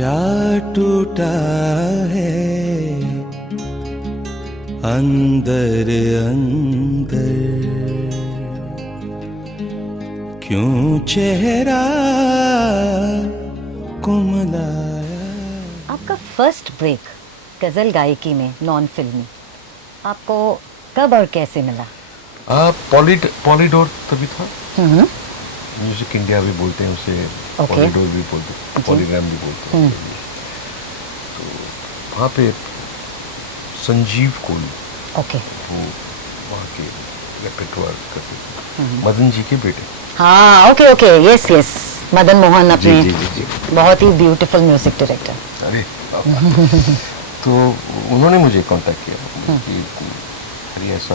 क्या टूटा है अंदर अंदर, क्यों चेहरा कुमलाया। आपका फर्स्ट ब्रेक गजल गायकी में नॉन फिल्मी आपको कब और कैसे मिला? पॉलीडोर तभी था। म्यूजिक इंडिया भी बोलते हैं उसे, पॉलीडोर भी बोलते हैं, पॉलीग्राम भी बोलते हैं। तो वहाँ पे संजीव कोल वो वहाँ के रेpertoire करते थे, मदन जी के बेटे। हाँ, okay, yes yes, Madan Mohan अपने जी। बहुत ही ब्यूटीफुल म्यूजिक डायरेक्टर। अरे तो उन्होंने मुझे कांटेक्ट किया कि अरे ऐसा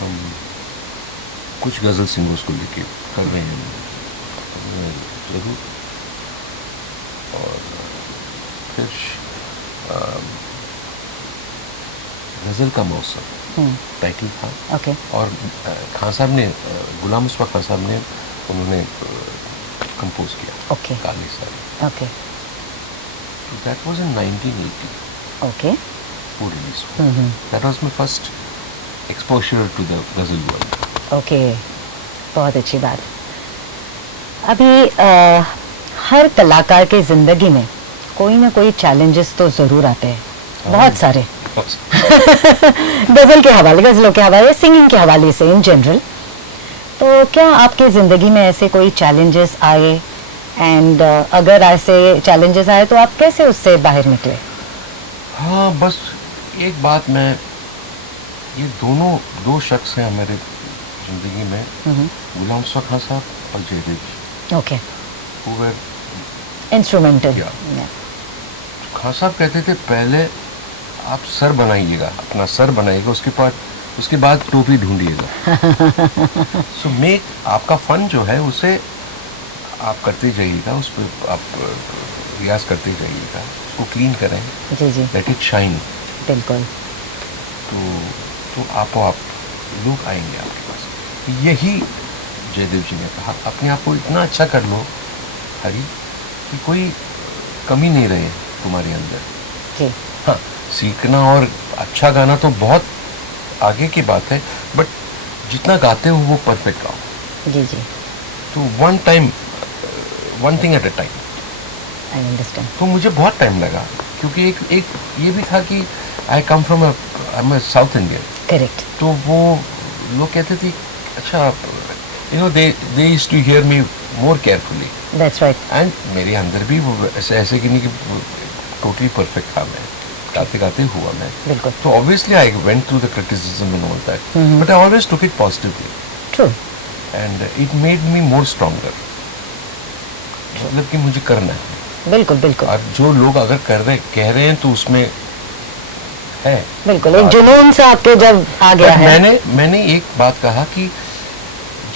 हम कुछ गजल सिंगर्स को लेके कर रहे हैं। जरूर। और फिर गजल का मौसम टाइटल था। ओके। और खान साहब ने, गुलाम मुस्तफा खान साहब ने, उन्होंने कंपोज किया। Okay. Kali sari. Okay. That was in 1980. Okay. वो रिलीज हुआ। That was my first exposure to the ghazal world. Okay, बहुत अच्छी बात। अभी हर कलाकार के जिंदगी में कोई ना कोई चैलेंजेस तो जरूर आते हैं, बहुत सारे। गजल के हवाले, गजलों के हवाले, सिंगिंग के हवाले से इन जनरल। तो क्या आपके जिंदगी में ऐसे कोई चैलेंजेस आए, एंड अगर ऐसे चैलेंजेस आए तो आप कैसे उससे बाहर निकले? हाँ, बस एक बात, मैं ये दो शख्स हैं हमारे जिंदगी में, गुलाम मुस्तफा खान साहब और जयदेव जी। ओके। वो इंस्ट्रूमेंटल। खान साहब कहते थे पहले आप सर बनाइएगा, अपना सर बनाइएगा, उसके बाद टोपी ढूंढिएगा। सो मेक आपका फन जो है उसे आप करते जाइएगा, उस पर आप रियाज करते जाइएगा, उसको क्लीन करें। जी। Let it shine. बिल्कुल। तो आप लोग आएंगे आपके पास। यही जयदेव जी ने कहा, अपने आप को इतना अच्छा कर लो हरी कि कोई कमी नहीं रहे तुम्हारे अंदर। जी। हाँ, सीखना और अच्छा गाना तो बहुत आगे की बात है, बट जितना गाते हो वो परफेक्ट गाओ। जी। तो one thing at a time. I understand. तो मुझे बहुत टाइम लगा, क्योंकि एक ये भी था कि I come from South Indian. Correct. तो वो लोग कहते थे अच्छा, they used to hear me more carefully. That's right. And मेरे अंदर भी वो ऐसे कि नहीं कि टोटली परफेक्ट था, मैं गाते हुआ मैं। बिल्कुल। तो obviously I went through the criticism and all that, but I always took it positively. True. And it made me more stronger. मतलब कि मुझे करना है। बिल्कुल। और जो लोग अगर कह रहे हैं तो उसमें है। बिल्कुल, एक जुनून सा आपके जब आ गया है। मैंने एक बात कहा कि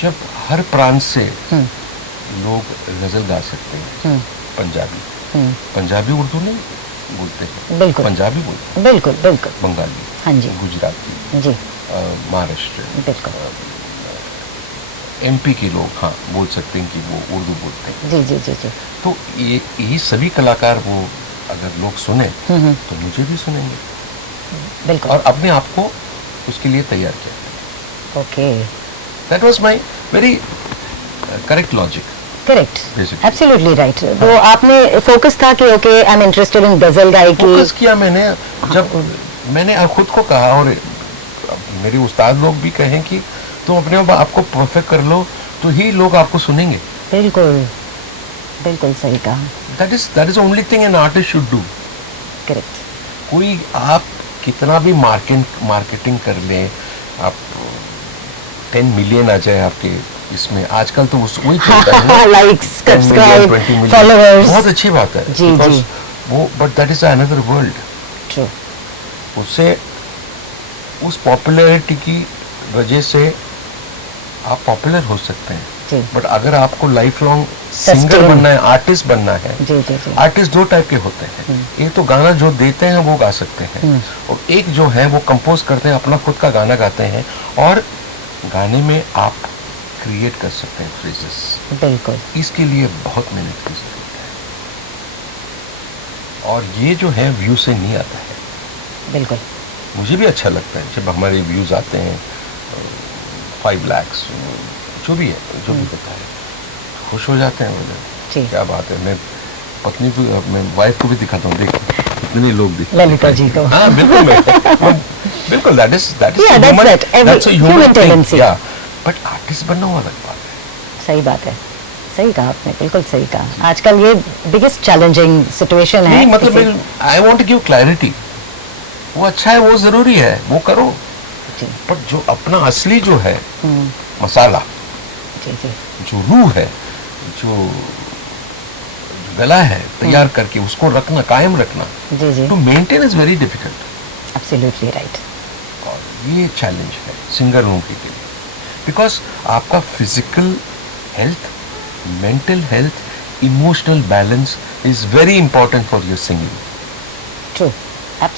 जब हर प्रांत से लोग गजल गा सकते हैं, पंजाबी उर्दू नहीं बोलते हैं, बिल्कुल पंजाबी बोलते हैं, बिल्कुल, बंगाली, हाँ जी, गुजराती जी, महाराष्ट्र, बिल्कुल, एमपी के लोग हाँ बोल सकते हैं कि वो उर्दू बोलते हैं। जी। तो यही सभी कलाकार वो अगर लोग सुने तो मुझे भी सुनेंगे। बिल्कुल। और अपने आप को उसके लिए तैयार किया। Okay. That was my very correct logic. Correct, absolutely right. तो आपने फोकस था कि okay I am interested in गजल गायकी। फोकस किया मैंने, जब मैंने खुद को कहा, और मेरे उस्ताद लोग भी कहें कि तुम अपने आप को परफेक्ट कर लो तो ही लोग आपको सुनेंगे। बिल्कुल सही कहा। That is only thing an artist should do. Correct. कोई आप कितना भी मार्केटिंग कर लें, आप 10 मिलियन आ जाए आपके इसमें, आजकल तो वही चलता है। लाइक्स, सब्सक्राइब, फॉलोअर्स, बहुत अच्छी बात है। जी। वो but that is another world. True. उससे उस पॉपुलैरिटी की वजह से आप पॉपुलर हो सकते हैं, बट अगर आपको लाइफ लॉन्ग सिंगर बनना है, आर्टिस्ट बनना है, आर्टिस्ट दो टाइप के होते हैं। एक तो गाना जो देते हैं वो गा सकते हैं, और एक जो है वो कंपोज करते हैं, अपना खुद का गाना गाते हैं, और गाने में आप क्रिएट कर सकते हैं फ्रेजेस। बिल्कुल। इसके लिए बहुत मेहनत की जरूरत है। और ये जो है व्यू से नहीं आता है। बिल्कुल। मुझे भी अच्छा लगता है जब हमारे व्यूज आते हैं 5 लाख, जो भी है, जो भी होता है, खुश हो जाते हैं वो लोग। क्या बात है। मैं पत्नी को, मैं वाइफ को भी दिखाता हूँ, देखो इतने लोग दिखते हैं ललिता जी को। हाँ बिल्कुल, बिल्कुल, that is that's a human tendency. But artist बनना वो अलग बात है। सही बात है, सही कहा आपने, बिल्कुल सही कहा। आजकल ये बिगेस्ट चैलेंजिंग सिचुएशन है। नहीं मतलब I want to give clarity, वो अच्छा है, वो जरूरी है, वो करो, बट जो अपना असली जो है मसाला, जो रूह है, जो गला है, तैयार करके उसको रखना, कायम रखना, तो maintain is very difficult. Absolutely right. और ये चैलेंज है सिंगरों के लिए, बिकॉज आपका physical health, mental health, emotional balance is very important for your singing. True,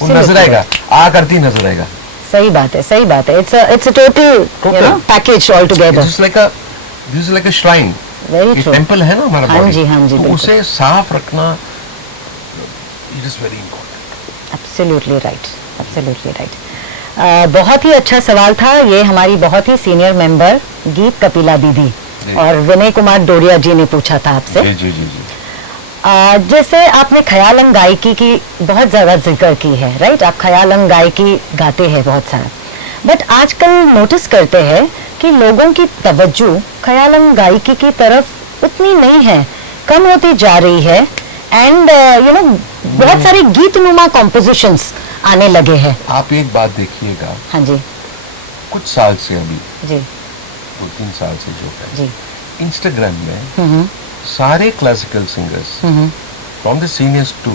वो नजर आएगा, आ करती नजर आएगा। सही बात है, सही बात है। It's a total package all together. This is like a shrine. Very true. Temple है ना हमारा बॉडी। हाँ जी, हाँ जी, तो उसे साफ रखना it is very important. Absolutely right, absolutely right. बहुत ही अच्छा सवाल था ये, हमारी बहुत ही सीनियर मेंबर गीत कपिला दीदी और विनय कुमार डोरिया जी ने पूछा था आपसे। जी जी जी जी। जैसे आपने ख्यालंग गायकी की बहुत ज्यादा जिक्र की है, राइट? आप ख्यालंग गायकी गाते हैं बहुत सारा, बट आजकल नोटिस करते हैं कि लोगों की तवज्जो ख्यालंग गायकी की तरफ उतनी नहीं है, कम होती जा रही है। एंड बहुत सारे गीतनुमा कॉम्पोजिशंस आने लगे हैं। आप एक बात देखिएगा, हाँ जी, कुछ साल से, अभी जी 2-3 साल से जो है, जी, इंस्टाग्राम में सारे classical singers from the seniors to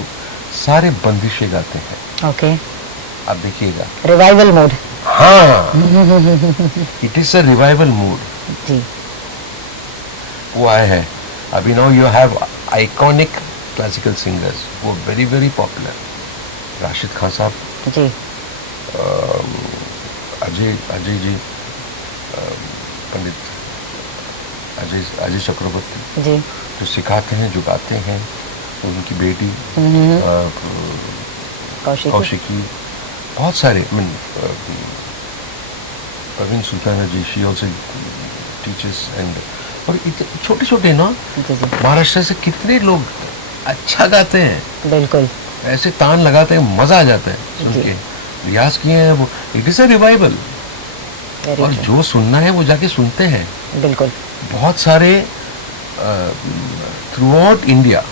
सारे बंदिशें गाते हैं। ओके, आप देखिएगा, रिवाइवल मोड। हाँ, it is a revival mood. जी, वो आए हैं अभी। Now you have iconic classical singers, वो very very popular. Rashid Khan साहब जी, अजय जी, पंडित अजय चक्रवर्ती जी, जो सिखाते हैं, जो गाते हैं, उनकी बेटी कौशिकी, बहुत सारे, प्रवीण सुल्ताना जी, शी ऑल्सो टीचर्स। एंड और छोटे छोटे ना महाराष्ट्र से कितने लोग अच्छा गाते हैं, बिल्कुल ऐसे तान लगाते हैं, मजा आ जाता है सुन के। रियाज किए हैं वो, इट इज अ रिवाइवल। और जो सुनना है वो जाके सुनते हैं। बिल्कुल, बहुत सारे थ्रू आउट इंडिया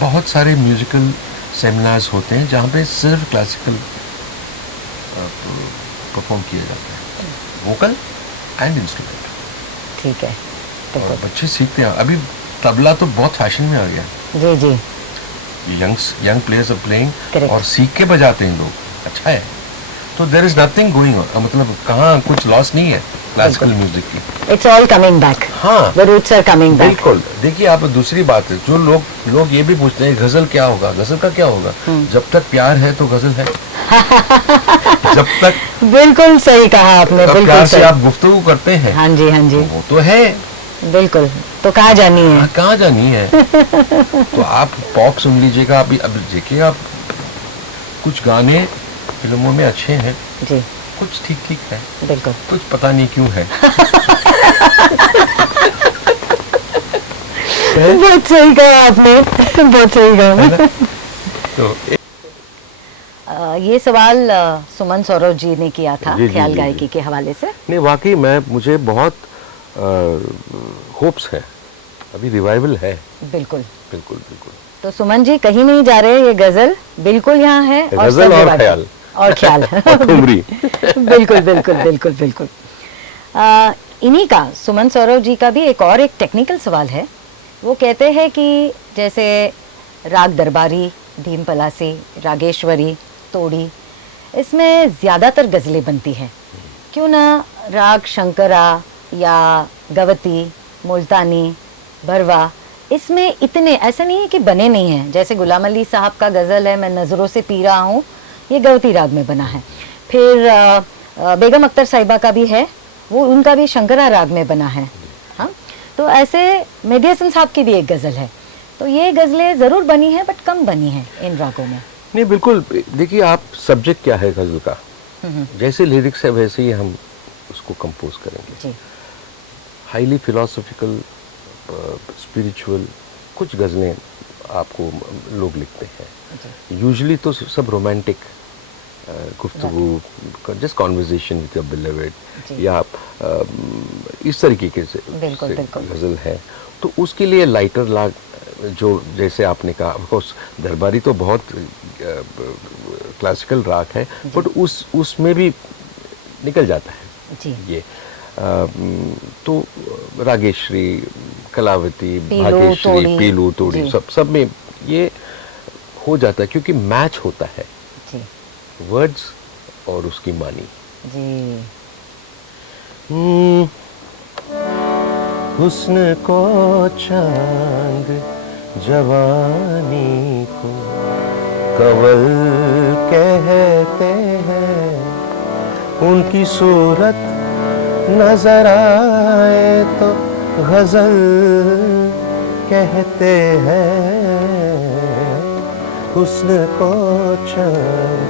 बहुत सारे म्यूजिकल सेमिनार्स होते हैं जहाँ पे सिर्फ क्लासिकल परफॉर्म किया जाता है, वोकल एंड इंस्ट्रूमेंट। ठीक है, और बच्चे सीखते हैं। अभी तबला तो बहुत फैशन में आ गया। जी जी, यंग प्लेयर्स आर प्लेइंग और सीख के बजाते हैं लोग, अच्छा है। तो there is nothing going on, मतलब कहाँ कुछ लॉस नहीं है क्लासिकल म्यूजिक की। It's all coming back. हाँ, the roots are coming back. बिल्कुल। देखिए आप, दूसरी बात है, जो लोग ये भी पूछते हैं गजल क्या होगा, गजल का क्या होगा? जब तक प्यार है तो गजल है। जब तक बिल्कुल सही कहा आपने, बिल्कुल प्यार से सही। आप गुफ्तगू करते हैं, हाँ जी, हाँ जी, वो तो है। बिल्कुल, तो कहाँ जानी है? कहाँ जानी है? तो आप पॉप सुन लीजिएगा। अभी देखिए आप, कुछ गाने फिल्मों में अच्छे हैं जी, कुछ ठीक ठीक है, बिल्कुल, कुछ पता नहीं क्यों है। बहुत सही कहा आपने, बहुत सही कहा। तो ये सवाल सुमन सौरव जी ने किया था जी, ख्याल जी, गायकी जी। के हवाले से। नहीं, वाकई मुझे बहुत होप्स है, अभी रिवाइवल है। बिल्कुल बिल्कुल बिल्कुल। तो सुमन जी कहीं नहीं जा रहे, ये गजल बिल्कुल यहाँ है। और गजल और ख्याल और ख्याल और ठुमरी। बिल्कुल बिल्कुल बिल्कुल बिल्कुल। इन्हीं का, सुमन सौरव जी का भी एक टेक्निकल सवाल है। वो कहते हैं कि जैसे राग दरबारी, धीम पलासी, रागेश्वरी, तोड़ी, इसमें ज़्यादातर गज़लें बनती हैं, क्यों ना राग शंकरा या गवती, मुल्तानी, भरवा, इसमें इतने ऐसा नहीं है कि बने नहीं हैं। जैसे गुलाम अली साहब का गज़ल है, मैं नज़रों से पी रहा हूँ, ये गवती राग में बना है। फिर बेगम अख्तर साहिबा का भी है, वो उनका भी शंकरा राग में बना है। हाँ, तो ऐसे मेहदी हसन साहब की भी एक गज़ल है। तो ये गज़लें ज़रूर बनी हैं बट कम बनी हैं इन रागों में। नहीं बिल्कुल, देखिए आप सब्जेक्ट क्या है गज़ल का, जैसे लिरिक्स है वैसे ही हम उसको कंपोज करेंगे। जी हाईली फिलोसॉफिकल, स्पिरिचुअल कुछ गज़लें आपको लोग लिखते हैं। यूजुअली तो सब रोमांटिक गुफ्तगू, just conversation with your beloved या इस तरीके के से गज़ल है। तो उसके लिए लाइटर लाग, जो जैसे आपने कहा, ऑफ कोर्स दरबारी तो बहुत क्लासिकल राग है, बट उसमें भी निकल जाता है जी। ये तो रागेश्वरी, कलावती, भाग्यश्री, पीलू, तोड़ी, सब में ये हो जाता है क्योंकि मैच होता है जी। वर्ड्स और उसकी मानी जी। हुस्न को चांद, जवानी को कवल कहते हैं, उनकी सूरत नजर आए तो गजल कहते हैं। हुस्न को चांद,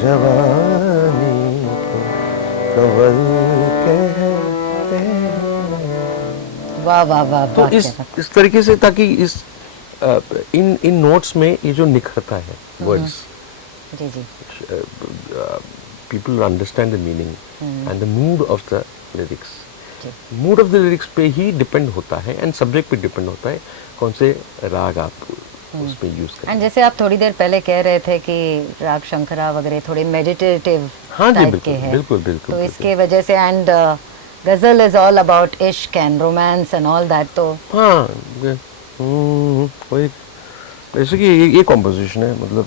जवानी को कवल कहते हैं। वाह वाह वाह। तो इस तरीके से, ताकि इस इन नोट्स में ये जो निखरता है वर्ड्स, जी जी, people understand the meaning and the mood of the lyrics. Mood off the lyrics पे ही डिपेंड होता है एंड सब्जेक्ट पे डिपेंड होता है कौन से राग आप उसमें यूज करें। एंड जैसे आप थोड़ी देर पहले कह रहे थे कि राग शंकरा वगैरह थोड़े मेडिटेटिव टाइप के हैं, बिल्कुल बिल्कुल, तो इसके वजह से, एंड गजल इज ऑल अबाउट इश्क and romance and all that, तो हाँ वही जैसे कि ये कॉम्पोजिशन है, मतलब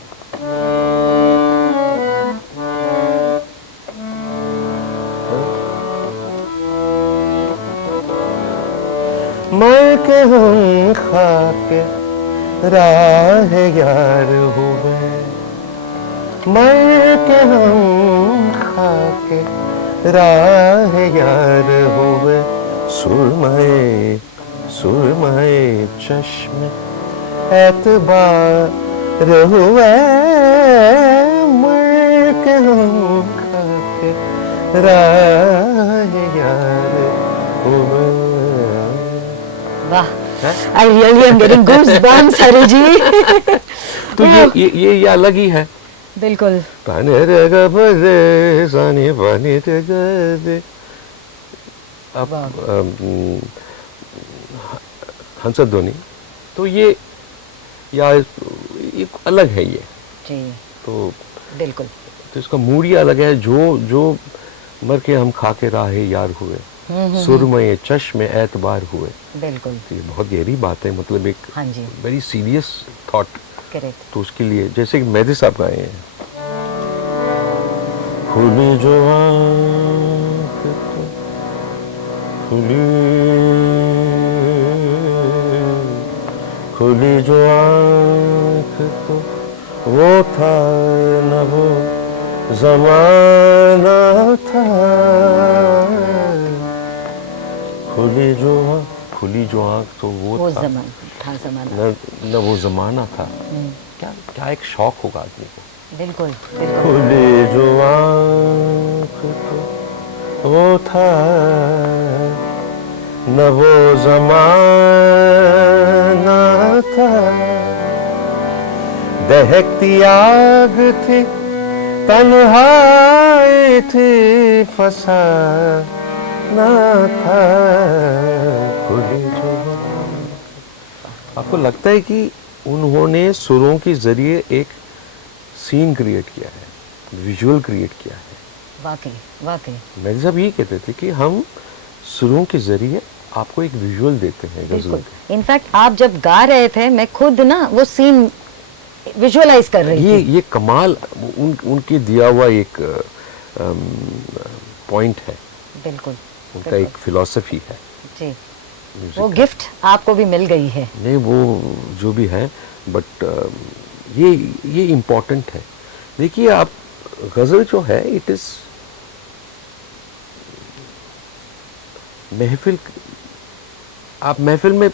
मर के हम खाके राह यार हुए, मर के हम खाके राह यार हुए, सुरमए सुरमए चश्मे एतबार हुए, मर के हम खाके राह यार हुए। वाह, I really am getting goosebumps, हरी जी। तो ये अलग ही है बिल्कुल। पाने रेगा बजे सानी पानी रेगा दे। अब हंसध्वनि तो ये या एक अलग है ये जी, तो बिल्कुल, तो इसका मूड ही अलग है। जो मर के हम खा के राहे यार हुए, सुरमय चश्मे एतबार हुए, बिल्कुल, तो ये बहुत गहरी बात है, मतलब एक हाँ जी, वेरी सीरियस थॉट। करेक्ट। तो उसके लिए जैसे कि मेहदी साहब गाए हैं, खुली जो आँख तो खुली जो आँख तो वो था न वो जमाना था, खुली जो आँख तो वो था जमाना, न वो जमाना था। क्या एक शौक होगा आदमी को। बिल्कुल बिल्कुल। खुली जो आँख तो वो था न वो जमाना था, दहकती आग थी तन्हाई थी फसाना था, खुली जो। आपको लगता है कि उन्होंने सुरों के जरिए एक सीन क्रिएट किया है, विजुअल क्रिएट किया है। वाकई मेहदी साहब ये कहते थे कि हम सुरों के जरिए आपको एक विजुअल देते हैं गजल के। इनफैक्ट आप जब गा रहे थे मैं खुद ना वो सीन विजुअलाइज कर रही थी। ये कमाल उनके दिया हुआ एक पॉइंट है, बिल्कुल, उनका एक फिलॉसफी है जी। वो गिफ्ट आपको भी मिल गई है। नहीं, वो जो भी है, बट ये इम्पोर्टेंट है। देखिए आप गजल जो है, इट इज महफिल, आप महफिल में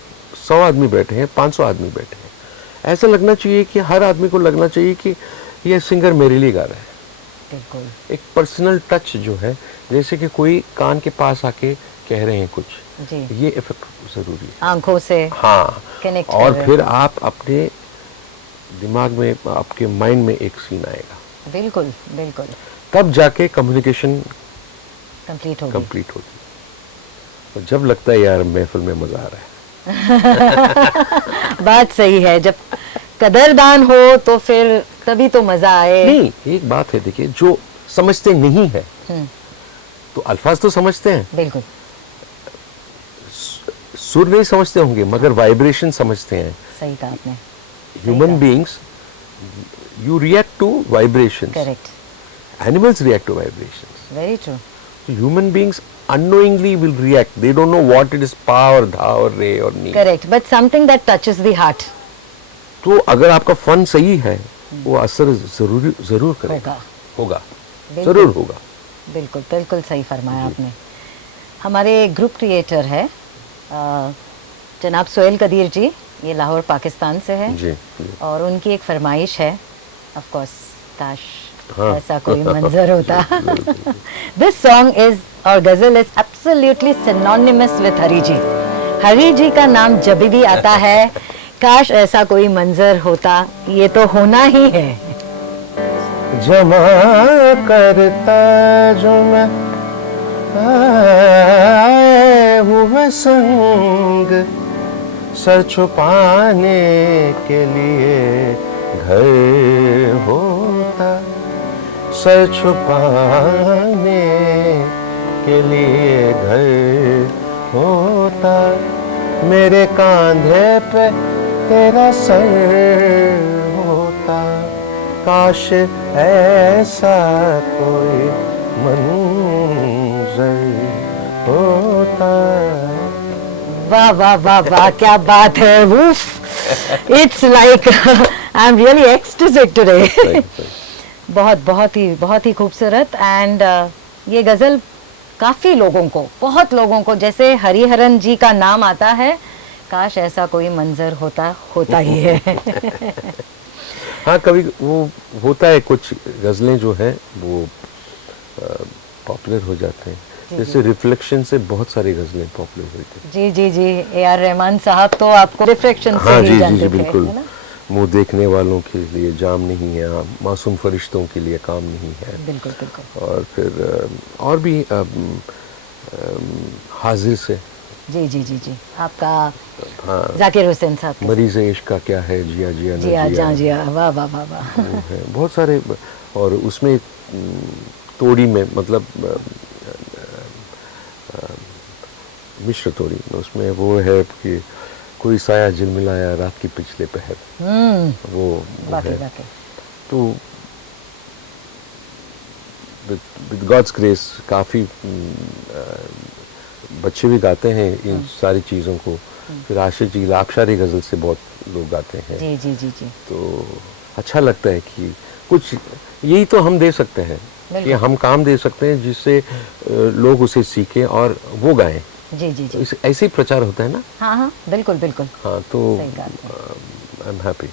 100 आदमी बैठे हैं, 500 आदमी बैठे हैं, ऐसा लगना चाहिए कि हर आदमी को लगना चाहिए कि ये सिंगर मेरे लिए गा रहा है। बिल्कुल। एक पर्सनल टच जो है, जैसे कि कोई कान के पास आके कह रहे हैं कुछ, जी। ये इफेक्ट जरूरी है, आंखों से हाँ। कनेक्ट और फिर आप अपने दिमाग में, आपके माइंड में एक सीन आएगा, बिल्कुल बिल्कुल, तब जाके कम्युनिकेशन कंप्लीट होगी। कंप्लीट होगी। और जब लगता है यार महफिल में मजा आ रहा है। बात सही है, जब कदरदान हो तो फिर तभी तो मजा आए। नहीं, एक बात है, देखिए, जो समझते नहीं है तो अल्फाज तो समझते हैं, बिल्कुल। सुर नहीं समझते होंगे मगर वाइब्रेशन समझते हैं। सही कहा आपने। Human beings, you react to vibrations, correct, animals react to vibrations. Very true. So human beings unknowingly will react. They don't know what it is, pa or dha or re or ni. Correct, but something that touches the heart तो अगर आपका fun सही है, वो असर जरूर करेगा, होगा, बिल्कुल। जरूर होगा। बिल्कुल बिल्कुल सही फरमाया आपने। हमारे ग्रुप क्रिएटर है जनाब सोहेल कदीर जी, ये लाहौर पाकिस्तान से है जी, और उनकी एक फरमाइश है, ऑफ कोर्स, काश हाँ। ऐसा कोई मंजर होता। दिस सॉन्ग इज, और गजल इज एब्सोल्युटली सिनोनिमस विद हरी जी। हरी जी का नाम जब भी आता है, काश ऐसा कोई मंजर होता, ये तो होना ही है। जमा करता जो मैं आए हुए संग, सर छुपाने के लिए घर होता, सर छुपाने के लिए घर होता, मेरे कांधे पे तेरा सर होता, काश ऐसा कोई मंजर होता। वाह वाह वाह वाह, क्या बात है। It's like I am really ecstatic today. बहुत ही खूबसूरत। एंड ये गजल काफी लोगों को, बहुत लोगों को, जैसे हरिहरन जी का नाम आता है, काश ऐसा कोई मंजर होता ही है। हाँ, कभी वो होता है, कुछ गजलें जो हैं वो पॉपुलर हो जाते हैं, जैसे रिफ्लेक्शन से बहुत सारी गजलें पॉपुलर हुई थी। जी जी जी, ए.आर. रहमान साहब तो आपको रिफ्लेक्शन से हाँ, ही जी जानते जी थे, बिल्कुल। है ना? मुंह देखने वालों के लिए जाम नहीं है, मासूम फरिश्तों के लिए काम नहीं है। बिल्कुल बिल्कुल। और फिर और भी हाजिर से, जी जी जी जी, आपका हाँ, जाकिर हुसैन साहब के मरीज इश्क का क्या है, जिया जिया न जिया जिया, जा जिया, वाह वाह वाह वाह। वो है, बहुत सारे। और उसमें तोड़ी में, मतलब मिश्र तोड़ी में, उसमें वो है कि कोई साया झिलमिलाया रात की पिछले पहर, वो बाकी है। बाकी तो विद गॉड्स ग्रेस काफ़ी बच्चे भी गाते हैं इन सारी चीज़ों को। फिर आशिक जी, लाक्षारी गज़ल से बहुत लोग गाते हैं। जी जी जी जी, तो अच्छा लगता है कि कुछ यही तो हम दे सकते हैं, कि हम काम दे सकते हैं जिससे लोग उसे सीखें और वो गाएं। जी जी जी, ऐसे ही प्रचार होता है ना। हाँ हाँ, बिल्कुल बिल्कुल। हाँ, तो सही बात है। I am happy.